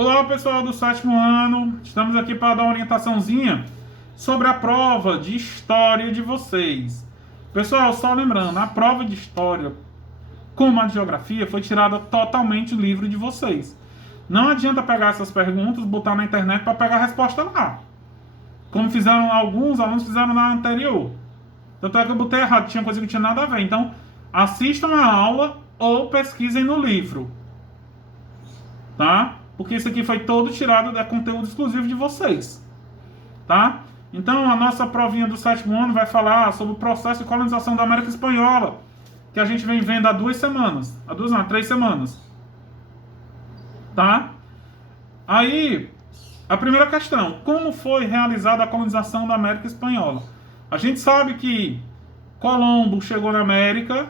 Olá, pessoal do sétimo ano. Estamos aqui para dar uma orientaçãozinha sobre a prova de história de vocês. Pessoal, só lembrando, a prova de história, como a de geografia, foi tirada totalmente do livro de vocês. Não adianta pegar essas perguntas, botar na internet para pegar a resposta lá. Como fizeram alguns alunos fizeram na anterior. Tanto é que eu botei errado, tinha coisa que não tinha nada a ver. Então, assistam a aula ou pesquisem no livro. Tá? Porque isso aqui foi todo tirado da conteúdo exclusivo de vocês, tá? Então, a nossa provinha do sétimo ano vai falar sobre o processo de colonização da América Espanhola, que a gente vem vendo há 2 semanas, há 3 semanas, tá? Aí, a primeira questão, como foi realizada a colonização da América Espanhola? A gente sabe que Colombo chegou na América,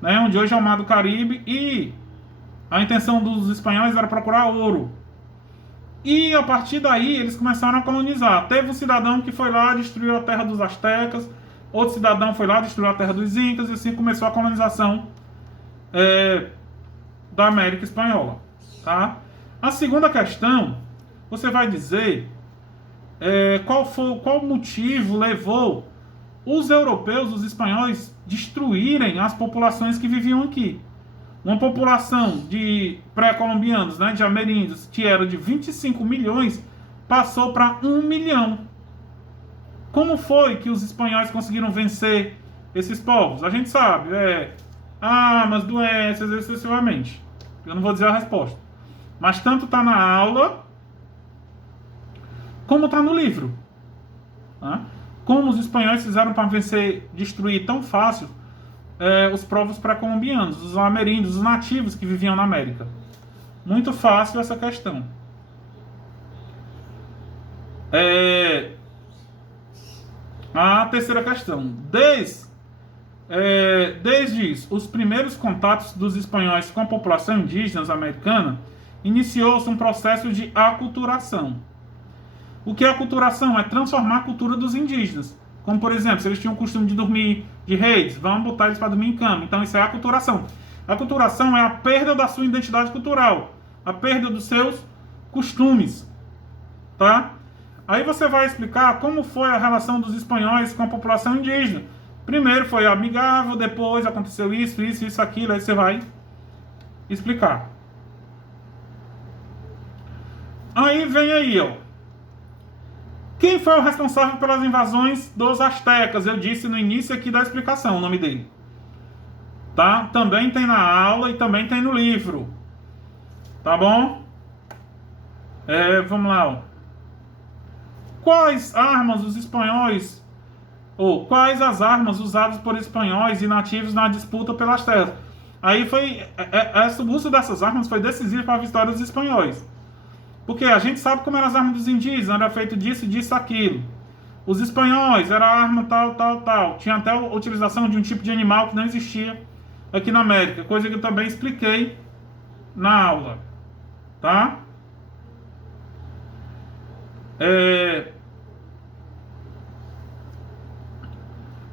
né, onde hoje é o Mar do Caribe, e a intenção dos espanhóis era procurar ouro. E a partir daí eles começaram a colonizar. Teve um cidadão que foi lá, destruiu a terra dos astecas, outro cidadão foi lá, destruiu a terra dos incas, e assim começou a colonização da América Espanhola. Tá? A segunda questão, você vai dizer qual motivo levou os europeus, os espanhóis, destruírem as populações que viviam aqui. Uma população de pré-colombianos, né, de ameríndios, que era de 25 milhões, passou para 1 milhão. Como foi que os espanhóis conseguiram vencer esses povos? A gente sabe, armas, doenças, excessivamente. Eu não vou dizer a resposta. Mas tanto está na aula, como está no livro. Tá? Como os espanhóis fizeram para vencer, destruir tão fácil os povos pré-colombianos, os ameríndios, os nativos que viviam na América. Muito fácil essa questão. A terceira questão. Desde os primeiros contatos dos espanhóis com a população indígena americana, iniciou-se um processo de aculturação. O que é aculturação? É transformar a cultura dos indígenas. Como, por exemplo, se eles tinham o costume de dormir de redes, vamos botar eles para dormir em cama. Então, isso é aculturação. Aculturação é a perda da sua identidade cultural, a perda dos seus costumes. Tá? Aí você vai explicar como foi a relação dos espanhóis com a população indígena. Primeiro foi amigável, depois aconteceu isso, aquilo. Aí você vai explicar. Aí vem aí, ó. Quem foi o responsável pelas invasões dos astecas? Eu disse no início aqui da explicação o nome dele. Tá? Também tem na aula e também tem no livro. Tá bom? Vamos lá. Ó. Quais armas os espanhóis... quais as armas usadas por espanhóis e nativos na disputa pelas terras? Aí foi... o uso dessas armas foi decisivo para a vitória dos espanhóis. Porque a gente sabe como eram as armas dos indígenas, era feito disso, aquilo. Os espanhóis, era arma tal. Tinha até a utilização de um tipo de animal que não existia aqui na América, coisa que eu também expliquei na aula. Tá?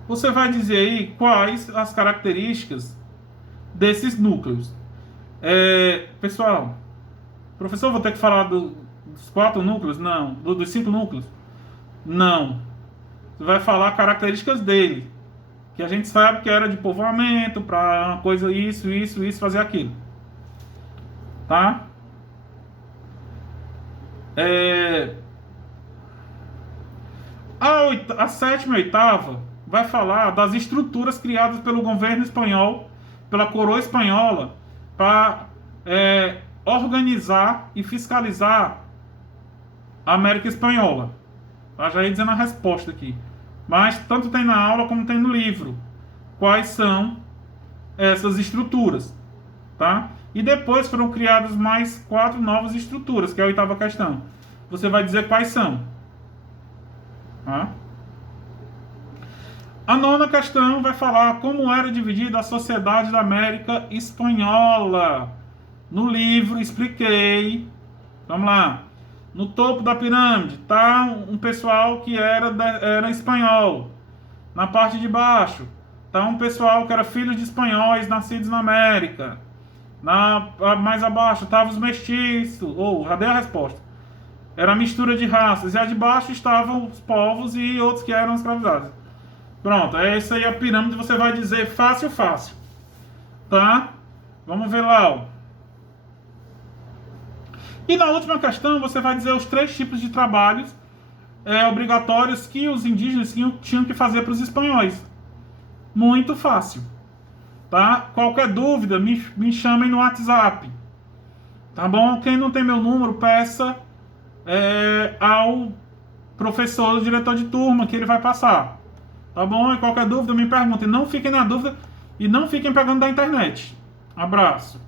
Você vai dizer aí quais as características desses núcleos. Pessoal... Professor, vou ter que falar dos 4 núcleos? Não. Dos 5 núcleos? Não. Você vai falar características dele. Que a gente sabe que era de povoamento, para uma coisa isso, fazer aquilo. Tá? A sétima e oitava vai falar das estruturas criadas pelo governo espanhol, pela coroa espanhola, para... organizar e fiscalizar a América Espanhola. Eu já ia dizendo a resposta aqui. Mas tanto tem na aula como tem no livro. Quais são essas estruturas. Tá? E depois foram criadas mais 4 novas estruturas, que é a oitava questão. Você vai dizer quais são. Tá? A nona questão vai falar como era dividida a sociedade da América Espanhola. No livro expliquei. Vamos lá. No topo da pirâmide está um pessoal que era espanhol. Na parte de baixo está um pessoal que era filho de espanhóis nascidos na América. Mais abaixo estavam os mestiços. Ou, já dei a resposta. Era a mistura de raças. E a de baixo estavam os povos e outros que eram escravizados. Pronto, é isso aí a pirâmide. Você vai dizer fácil, fácil. Tá? Vamos ver lá, ó. E na última questão, você vai dizer os 3 tipos de trabalhos obrigatórios que os indígenas tinham que fazer para os espanhóis. Muito fácil. Tá? Qualquer dúvida, me chamem no WhatsApp. Tá bom? Quem não tem meu número, peça ao professor, o diretor de turma, que ele vai passar. Tá bom? E qualquer dúvida, me perguntem. Não fiquem na dúvida e não fiquem pegando da internet. Abraço.